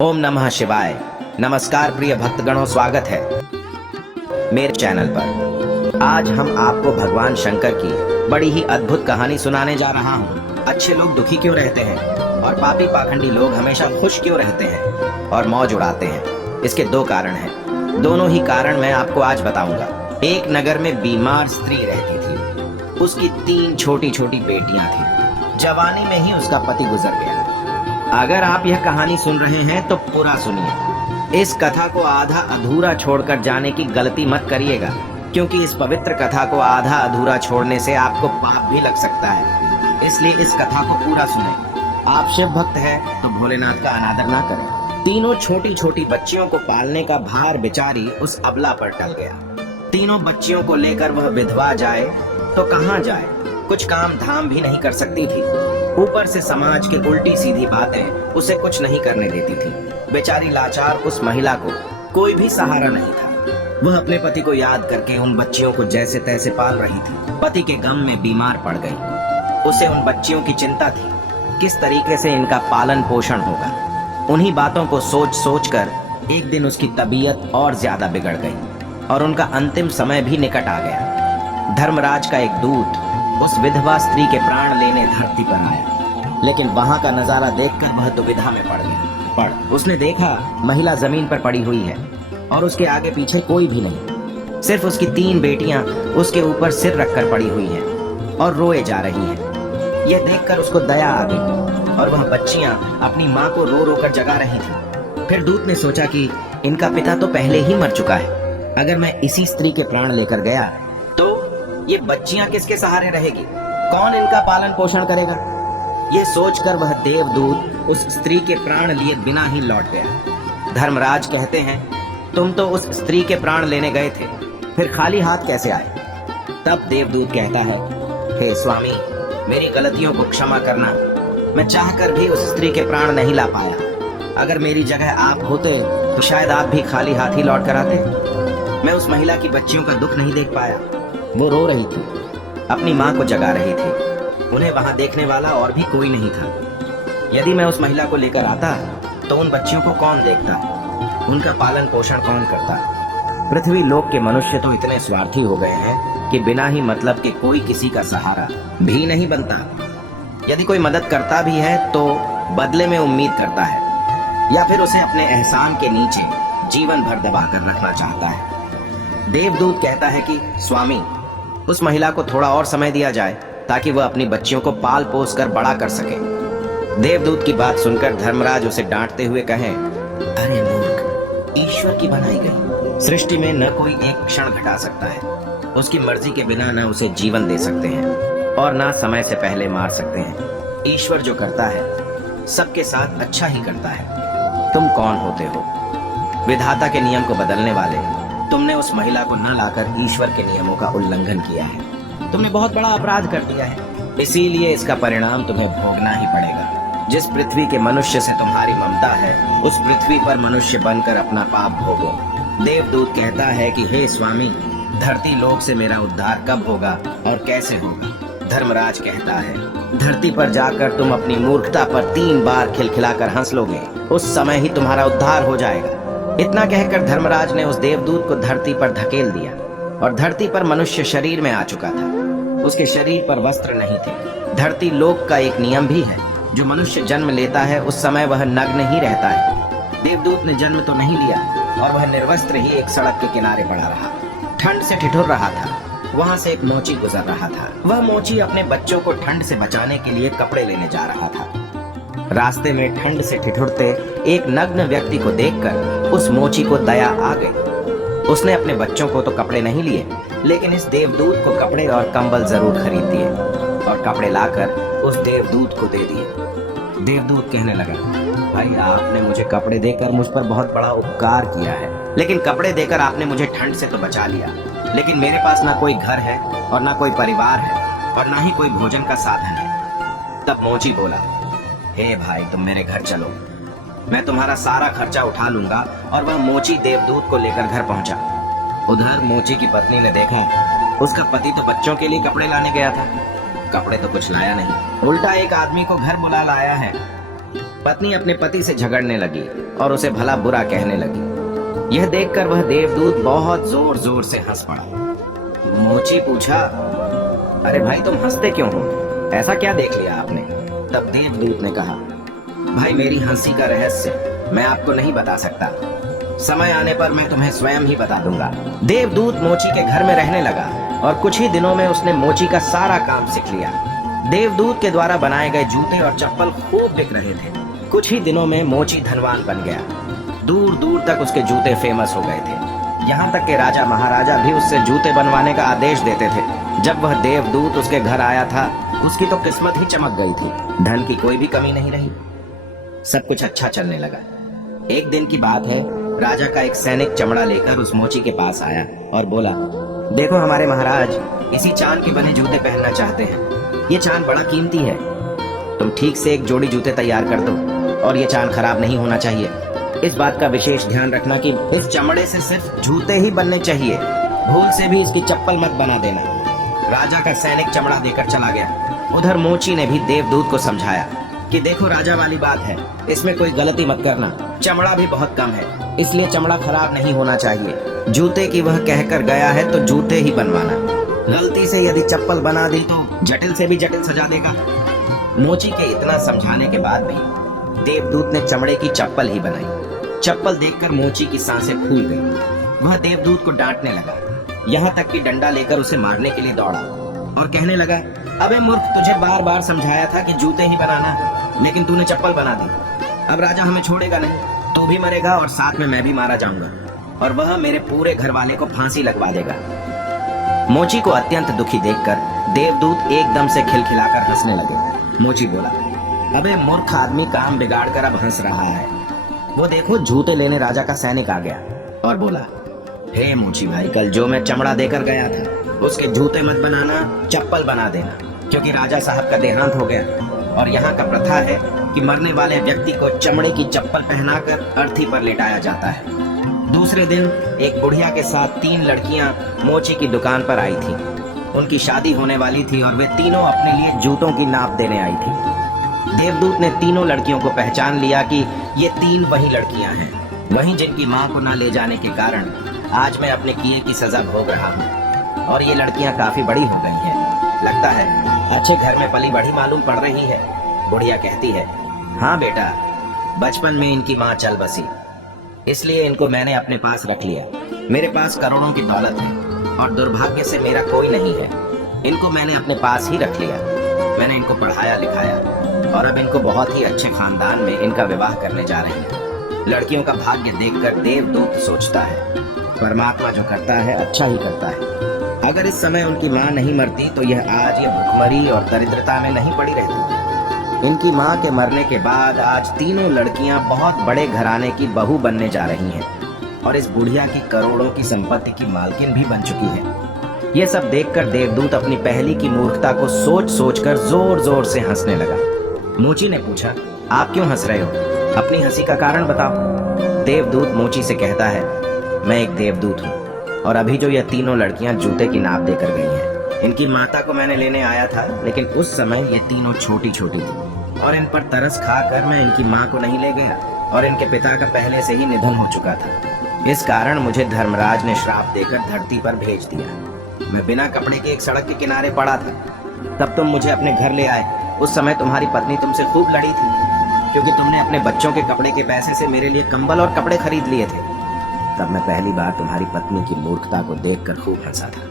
ओम नमः शिवाय। नमस्कार प्रिय भक्तगणों, स्वागत है मेरे चैनल पर। आज हम आपको भगवान शंकर की बड़ी ही अद्भुत कहानी सुनाने जा रहा हूँ। अच्छे लोग दुखी क्यों रहते हैं और पापी पाखंडी लोग हमेशा खुश क्यों रहते हैं और मौज उड़ाते हैं? इसके दो कारण हैं। दोनों ही कारण मैं आपको आज बताऊंगा। एक नगर में बीमार स्त्री रहती थी। उसकी 3 छोटी छोटी बेटियां थी। जवानी में ही उसका पति गुजर गया। अगर आप यह कहानी सुन रहे हैं तो पूरा सुनिए। इस कथा को आधा अधूरा छोड़कर जाने की गलती मत करिएगा, क्योंकि इस पवित्र कथा को आधा अधूरा छोड़ने से आपको पाप भी लग सकता है। इसलिए इस कथा को पूरा सुने। आप शिव भक्त हैं तो भोलेनाथ का अनादर ना करें। तीनों छोटी छोटी बच्चियों को पालने का भार बेचारी उस अबला पर टल गया। तीनों बच्चियों को लेकर वह विधवा जाए तो कहाँ जाए? कुछ काम धाम भी नहीं कर सकती थी। ऊपर से समाज की उल्टी सीधी बातें उसे कुछ नहीं करने देती थी। बेचारी लाचार उस महिला को कोई भी सहारा नहीं था। वह अपने पति को याद करके उन बच्चियों को जैसे तैसे पाल रही थी। पति के गम में बीमार पड़ गई। उसे उन बच्चियों की चिंता थी, किस तरीके से इनका पालन पोषण होगा। उन्हीं बातों को सोच सोच कर एक दिन उसकी तबीयत और ज्यादा बिगड़ गई और उनका अंतिम समय भी निकट आ गया। धर्मराज का एक दूत उस विधवा स्त्री के प्राण लेने धरती पर आया, लेकिन वहां का नजारा देखकर वह दुविधा में पड़ गया। उसने देखा महिला जमीन पर पड़ी हुई है और उसके आगे पीछे कोई भी नहीं। सिर्फ उसकी 3 बेटियां उसके ऊपर सिर रखकर पड़ी हुई हैं और रोए जा रही हैं। यह देखकर उसको दया आ गई और वह बच्चियां अपनी माँ को रो रो कर जगा रही थी। फिर दूत ने सोचा कि इनका पिता तो पहले ही मर चुका है। अगर मैं इसी स्त्री के प्राण लेकर गया तो ये बच्चियां किसके सहारे रहेगी? कौन इनका पालन पोषण करेगा? ये सोचकर वह देवदूत उस स्त्री के प्राण लिए बिना ही लौट गया। धर्मराज कहते हैं, तुम तो उस स्त्री के प्राण लेने गए थे, फिर खाली हाथ कैसे आए? तब देवदूत कहता है, हे स्वामी, मेरी गलतियों को क्षमा करना। मैं चाहकर भी उस स्त्री के प्राण नहीं ला पाया। अगर मेरी जगह आप होते तो शायद आप भी खाली हाथ ही लौट कर आते। मैं उस महिला की बच्चियों का दुख नहीं देख पाया। वो रो रही थी, अपनी माँ को जगा रही थी। उन्हें वहां देखने वाला और भी कोई नहीं था। यदि मैं उस महिला को लेकर आता तो उन बच्चियों को कौन देखता? उनका पालन पोषण कौन करता? पृथ्वी लोक के मनुष्य तो इतने स्वार्थी हो गए हैं कि बिना ही मतलब के कोई किसी का सहारा भी नहीं बनता। यदि कोई मदद करता भी है तो बदले में उम्मीद करता है, या फिर उसे अपने एहसान के नीचे जीवन भर दबा कर रखना चाहता है। देवदूत कहता है कि स्वामी, उस महिला को थोड़ा और समय दिया जाए ताकि वह अपनी बच्चियों को पाल पोस कर बड़ा कर सके। देवदूत की बात सुनकर धर्मराज उसे डांटते हुए कहे, अरे मूर्ख, ईश्वर की बनाई गई सृष्टि में न कोई एक क्षण घटा सकता है। उसकी मर्जी के बिना न उसे जीवन दे सकते हैं और न समय से पहले मार सकते हैं। ईश्वर जो करता है सबके साथ अच्छा ही करता है। तुम कौन होते हो विधाता के नियम को बदलने वाले? तुमने उस महिला को न लाकर ईश्वर के नियमों का उल्लंघन किया है। तुमने बहुत बड़ा अपराध कर दिया है, इसीलिए इसका परिणाम तुम्हें भोगना ही पड़ेगा। जिस पृथ्वी के मनुष्य से तुम्हारी ममता है, उस पृथ्वी पर मनुष्य बनकर अपना पाप भोगो। देवदूत कहता है कि हे स्वामी, धरती लोक से मेरा उद्धार कब होगा और कैसे होगा? धर्मराज कहता है, धरती पर जाकर तुम अपनी मूर्खता पर 3 बार खिलखिलाकर हंस लोगे, उस समय ही तुम्हारा उद्धार हो जाएगा। इतना कहकर धर्मराज ने उस देवदूत को धरती पर धकेल दिया और धरती पर मनुष्य शरीर में आ चुका था। उसके शरीर पर वस्त्र नहीं थे। धरती लोक का एक नियम भी है, जो मनुष्य जन्म लेता है उस समय वह नग्न ही रहता है। देवदूत ने जन्म तो नहीं लिया और वह निर्वस्त्र ही एक सड़क के किनारे पड़ा रहा। ठंड से ठिठुर रहा था। वहां से एक मोची गुजर रहा था। वह मोची अपने बच्चों को ठंड से बचाने के लिए कपड़े लेने जा रहा था। रास्ते में ठंड से ठिठुरते एक नग्न व्यक्ति को देखकर उस मोची को दया आ गई। उसने अपने बच्चों को तो कपड़े नहीं लिए, लेकिन इस देवदूत को कपड़े और कंबल जरूर खरीद दिए और कपड़े लाकर उस देवदूत को दे दिए। देवदूत कहने लगा, भाई, आपने मुझे कपड़े देकर मुझ पर बहुत बड़ा उपकार किया है, लेकिन कपड़े देकर आपने मुझे ठंड से तो बचा लिया, लेकिन मेरे पास ना कोई घर है और ना कोई परिवार है और ना ही कोई भोजन का साधन है। तब मोची बोला, हे भाई, तुम मेरे घर चलो, मैं तुम्हारा सारा खर्चा उठा लूंगा। और वह मोची देवदूत को लेकर घर पहुंचा। उधर मोची की पत्नी ने देखा, उसका पति तो बच्चों के लिए कपड़े लाने गया था, कपड़े तो कुछ लाया नहीं, उल्टा एक आदमी को घर बुला लाया है। पत्नी अपने पति से झगड़ने लगी और उसे भला बुरा कहने लगी। यह देखकर वह देवदूत बहुत जोर जोर से हंस पड़ा। मोची पूछा, अरे भाई तुम हंसते क्यों हो? ऐसा क्या देख लिया आपने? तब देवदूत ने कहा, भाई मेरी हंसी का रहस्य मैं आपको नहीं बता सकता, समय आने पर मैं तुम्हें स्वयं ही बता दूंगा। देवदूत मोची के घर में रहने लगा और कुछ ही दिनों में उसने मोची का सारा काम सीख लिया। देवदूत के द्वारा बनाए गए जूते और चप्पल खूब बिक रहे थे। कुछ ही दिनों में मोची धनवान बन गया। दूर दूर तक उसके जूते फेमस हो गए थे। यहाँ तक कि राजा महाराजा भी उससे जूते बनवाने का आदेश देते थे। जब वह देवदूत उसके घर आया था, उसकी तो किस्मत ही चमक गई थी। धन की कोई भी कमी नहीं रही। सब कुछ अच्छा चलने लगा। एक दिन की बात है, राजा का एक सैनिक चमड़ा लेकर उस मोची के पास आया और बोला, देखो हमारे महाराज इसी चांद के बने जूते पहनना चाहते हैं। ये चांद बड़ा कीमती है। तुम ठीक से एक जोड़ी जूते तैयार कर दो और ये चांद खराब नहीं होना चाहिए। इस बात का विशेष ध्यान रखना कि इस चमड़े से सिर्फ जूते ही बनने चाहिए। भूल से भी इसकी चप्पल मत बना देना। राजा का सैनिक चमड़ा देकर चला गया। उधर मोची ने भी देवदूत को समझाया कि देखो राजा वाली बात है, इसमें कोई गलती मत करना। चमड़ा भी बहुत कम है, इसलिए चमड़ा खराब नहीं होना चाहिए। जूते की वह कहकर गया है तो जूते ही बनवाना। गलती से यदि चप्पल बना दी तो जटिल से भी जटिल सजा देगा। मोची के इतना समझाने के बाद भी देवदूत ने चमड़े की चप्पल ही बनाई। चप्पल देखकर मोची की सांसें फूल गई। वह देवदूत को डांटने लगा, यहाँ तक कि डंडा लेकर उसे मारने के लिए दौड़ा और कहने लगा, अबे मूर्ख, तुझे बार बार समझाया था कि जूते ही बनाना, लेकिन तूने चप्पल बना दी। अब राजा हमें छोड़ेगा नहीं, तू भी मरेगा और साथ में मैं भी मारा जाऊंगा और वह मेरे पूरे घर वाले को फांसी लगवा देगा। मोची को अत्यंत दुखी देखकर देवदूत एकदम से खिलखिलाकर हंसने लगे। मोची बोला, अबे मूर्ख आदमी, काम बिगाड़ कर अब हंस रहा है। वो देखो जूते लेने राजा का सैनिक आ गया और बोला, हे मोची भाई, कल जो मैं चमड़ा देकर गया था उसके जूते मत बनाना, चप्पल बना देना, क्योंकि राजा साहब का देहांत हो गया और यहाँ का प्रथा है कि मरने वाले व्यक्ति को चमड़े की चप्पल पहनाकर अर्थी पर लेटाया जाता है। दूसरे दिन एक बुढ़िया के साथ 3 लड़कियां मोची की दुकान पर आई थी। उनकी शादी होने वाली थी और वे तीनों अपने लिए जूतों की नाप देने आई थी। देवदूत ने तीनों लड़कियों को पहचान लिया कि ये 3 वही लड़कियां हैं, वहीं जिनकी मां को न ले जाने के कारण आज मैं अपने किए की सजा भोग रहा हूँ। और ये लड़कियां काफी बड़ी हो गई हैं। लगता है अच्छे घर में पली बढ़ी मालूम पड़ रही है। बुढ़िया कहती है, हाँ बेटा, बचपन में इनकी माँ चल बसी, इसलिए इनको मैंने अपने पास रख लिया। मेरे पास करोड़ों की दौलत है और दुर्भाग्य से मेरा कोई नहीं है। इनको मैंने अपने पास ही रख लिया। मैंने इनको पढ़ाया लिखाया और अब इनको बहुत ही अच्छे खानदान में इनका विवाह करने जा रही है। लड़कियों का भाग्य देखकर देवदूत सोचता है, परमात्मा जो करता है अच्छा ही करता है। अगर इस समय उनकी माँ नहीं मरती तो यह आज ये भुखमरी और दरिद्रता में नहीं पड़ी रहती। इनकी माँ के मरने के बाद आज तीनों लड़कियां बहुत बड़े घराने की बहू बनने जा रही हैं और इस बुढ़िया की करोड़ों की संपत्ति की मालकिन भी बन चुकी है। ये सब देखकर देवदूत अपनी पहली की मूर्खता को सोच सोचकर जोर जोर से हंसने लगा। मोची ने पूछा, आप क्यों हंस रहे हो? अपनी हंसी का कारण बताओ। देवदूत मोची से कहता है, मैं एक देवदूत हूँ और अभी जो यह तीनों लड़कियां जूते की नाप देकर गई हैं, इनकी माता को मैंने लेने आया था, लेकिन उस समय ये तीनों छोटी छोटी थी और इन पर तरस खाकर मैं इनकी माँ को नहीं ले गया और इनके पिता का पहले से ही निधन हो चुका था। इस कारण मुझे धर्मराज ने श्राप देकर धरती पर भेज दिया। मैं बिना कपड़े के एक सड़क के किनारे पड़ा था। तब तुम मुझे अपने घर ले आए। उस समय तुम्हारी पत्नी तुमसे खूब लड़ी थी, क्योंकि तुमने अपने बच्चों के कपड़े के पैसे से मेरे लिए कंबल और कपड़े खरीद लिए थे। तब मैं पहली बार तुम्हारी पत्नी की मूर्खता को देखकर खूब हंसा था,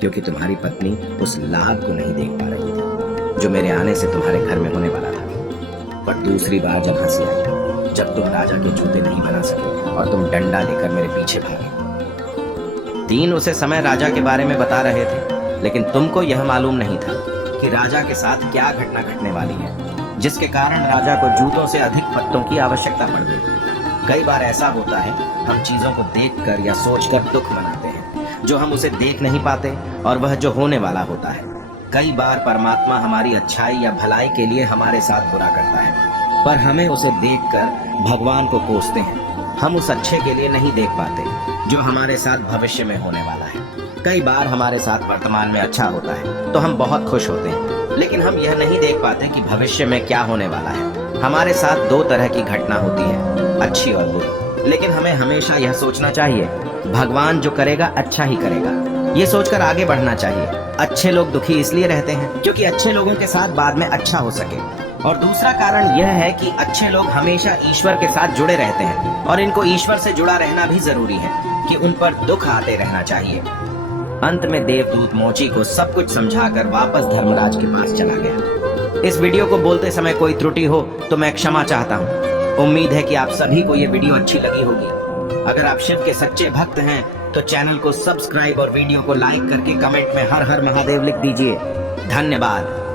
क्योंकि तुम्हारी पत्नी उस लाभ को नहीं देख पा रही थी जो मेरे आने से तुम्हारे घर में होने वाला था। पर दूसरी बार जब हंसी आई, जब तुम राजा के जूते नहीं बना सके और तुम डंडा लेकर मेरे पीछे भागे। 3 उसे समय राजा के बारे में बता रहे थे, लेकिन तुमको यह मालूम नहीं था कि राजा के साथ क्या घटना घटने वाली है, जिसके कारण राजा को जूतों से अधिक पत्तों की आवश्यकता पड़ गई। कई बार ऐसा होता है, हम चीजों को देखकर या सोचकर दुख मनाते हैं, जो हम उसे देख नहीं पाते और वह जो होने वाला होता है। कई बार परमात्मा हमारी अच्छाई या भलाई के लिए हमारे साथ बुरा करता है, पर हमें उसे देखकर भगवान को कोसते हैं। हम उस अच्छे के लिए नहीं देख पाते जो हमारे साथ भविष्य में होने वाला है। कई बार हमारे साथ वर्तमान में अच्छा होता है तो हम बहुत खुश होते हैं, लेकिन हम यह नहीं देख पाते कि भविष्य में क्या होने वाला है। हमारे साथ दो तरह की घटना होती है, अच्छी और बुरी। लेकिन हमें हमेशा यह सोचना चाहिए, भगवान जो करेगा अच्छा ही करेगा। ये सोचकर आगे बढ़ना चाहिए। अच्छे लोग दुखी इसलिए रहते हैं क्योंकि अच्छे लोगों के साथ बाद में अच्छा हो सके। और दूसरा कारण यह है कि अच्छे लोग हमेशा ईश्वर के साथ जुड़े रहते हैं और इनको ईश्वर से जुड़ा रहना भी जरूरी है कि उन पर दुख आते रहना चाहिए। अंत में देवदूत मोची को सब कुछ समझाकर वापस धर्मराज के पास चला गया। इस वीडियो को बोलते समय कोई त्रुटि हो तो मैं क्षमा चाहता हूँ। उम्मीद है कि आप सभी को ये वीडियो अच्छी लगी होगी। अगर आप शिव के सच्चे भक्त हैं तो चैनल को सब्सक्राइब और वीडियो को लाइक करके कमेंट में हर हर महादेव लिख दीजिए। धन्यवाद।